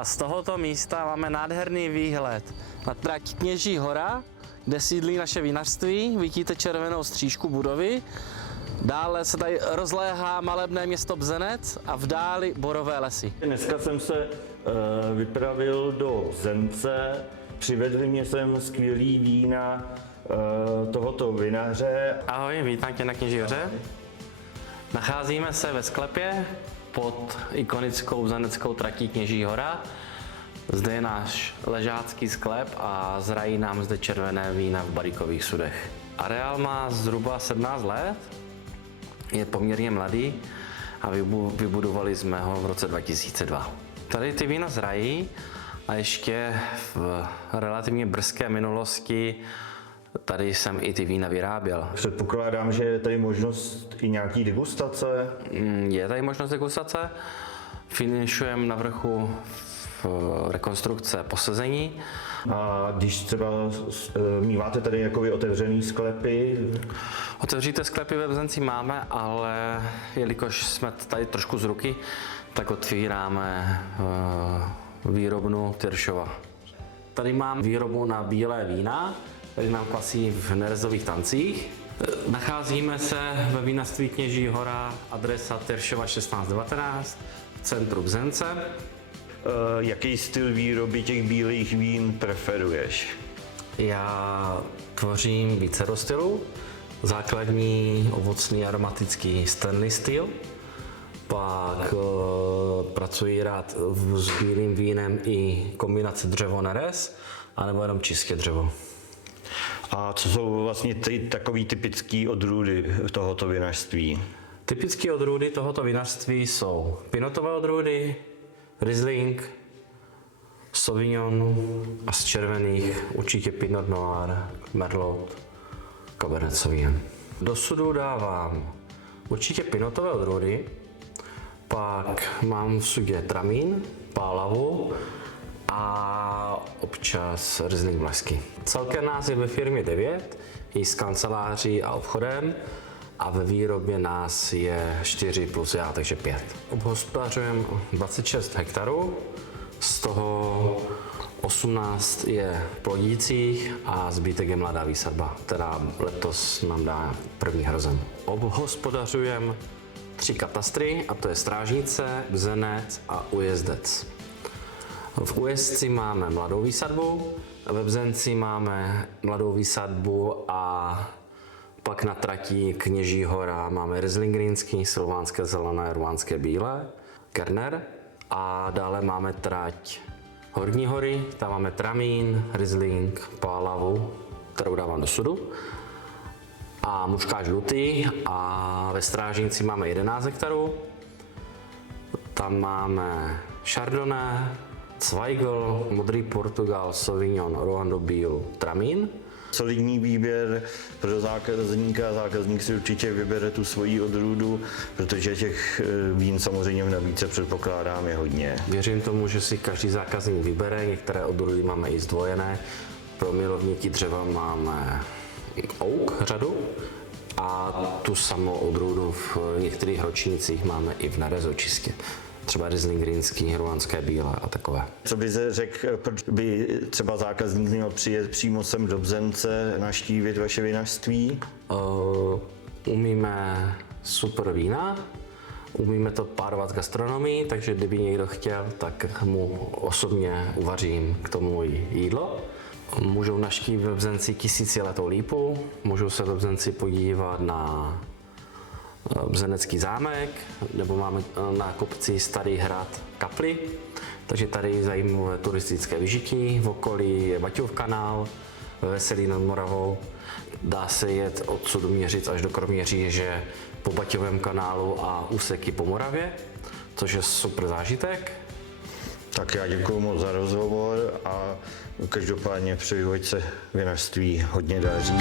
A z tohoto místa máme nádherný výhled na trať Kněží hora, kde sídlí naše vinařství. Vidíte červenou střížku budovy. Dále se tady rozléhá malebné město Bzenec a v dáli borové lesy. Dneska jsem se vypravil do Bzence, přivedli mě sem skvělý vína tohoto vinaře. Ahoj, vítám tě na Kněží hoře. Nacházíme se ve sklepě pod ikonickou bzeneckou tratí Kněží hora. Zde je náš ležácký sklep a zrají nám zde červené vína v barýkových sudech. Areál má zhruba 17 let, je poměrně mladý a vybudovali jsme ho v roce 2002. Tady ty vína zrají a ještě v relativně brzké minulosti tady jsem i ty vína vyráběl. Předpokládám, že je tady možnost i nějaký degustace? Je tady možnost degustace. Finišujeme na vrchu rekonstrukce posezení. A když třeba míváte tady jakoby otevřený sklepy? Otevřít sklepy ve Bzenci máme, ale jelikož jsme tady trošku z ruky, tak otvíráme výrobnu Tyršova. Tady mám výrobu na bílé vína, tady nám klasí v nerezových tancích. Nacházíme se ve vinařství Kněží hora, adresa Tyršova 1619, v centru Bzence. Jaký styl výroby těch bílých vín preferuješ? Já tvořím více stylů. Základní ovocný aromatický stanley styl. Pak pracuji rád s bílým vínem i kombinace dřevo-nerez, anebo jenom čistě dřevo. A co jsou vlastně takový typický odrůdy tohoto vinařství? Typické odrůdy tohoto vinařství jsou pinotové odrůdy, Riesling, Sauvignon a z červených určitě Pinot Noir, Merlot, Cabernet Sauvignon. Do sudu dávám určitě pinotové odrůdy, pak mám v sudě tramín, pálavu a občas Riesling mlesky. Celkem nás je ve firmě 9, i s kanceláří a obchodem, a ve výrobě nás je 4 plus já, takže 5. Obhospodařujeme 26 hektarů, z toho 18 je plodících a zbytek je mladá výsadba, která letos nám dá první hrozen. Obhospodařujeme 3 katastry, a to je Strážnice, Bzenec a Ujezdec. V Ujezdci máme mladou výsadbu, ve Bzenci máme mladou výsadbu a pak na trati Kněží hora máme Riesling greenský, silvánské zelené, ruánské bílé, Kerner. A dále máme trať Horní hory, tam máme tramín, Riesling, pálavu, kterou dávám do sudu. A muškáč žlutý a ve Strážnici máme 11 hektarů. Tam máme Chardonnay, Zweigl, modrý Portugal, Sauvignon, Ruan do Bíl, tramín. Solidní výběr pro zákazníka, zákazník si určitě vybere tu svoji odrůdu, protože těch vín samozřejmě v nabídce předpokládám je hodně. Věřím tomu, že si každý zákazník vybere, některé odrůdy máme i zdvojené. Pro milovníky dřeva máme oak řadu a tu samou odrůdu v některých ročnících máme i v narezu čistě. Třeba Riesling greenský, ruánské bílé a takové. Co by se řekl, proč by třeba zákazník měl přijet přímo sem do Bzence, navštívit vaše vinařství? Umíme super vína, umíme to párovat s gastronomií, takže kdyby někdo chtěl, tak mu osobně uvařím k tomu jídlo. Můžou navštívit ve Bzenci tisíciletou lípu, můžou se ve Bzenci podívat na Bzenecký zámek, nebo máme na kopci Starý hrad Kapli, takže tady zajímavé turistické vyžití, v okolí je Baťův kanál, Veselí nad Moravou, dá se jet odsud do Měřic až do Kroměříže po Baťovém kanálu a úseky po Moravě, což je super zážitek. Tak já děkuji moc za rozhovor a každopádně přeji, ať se vinařství hodně daří.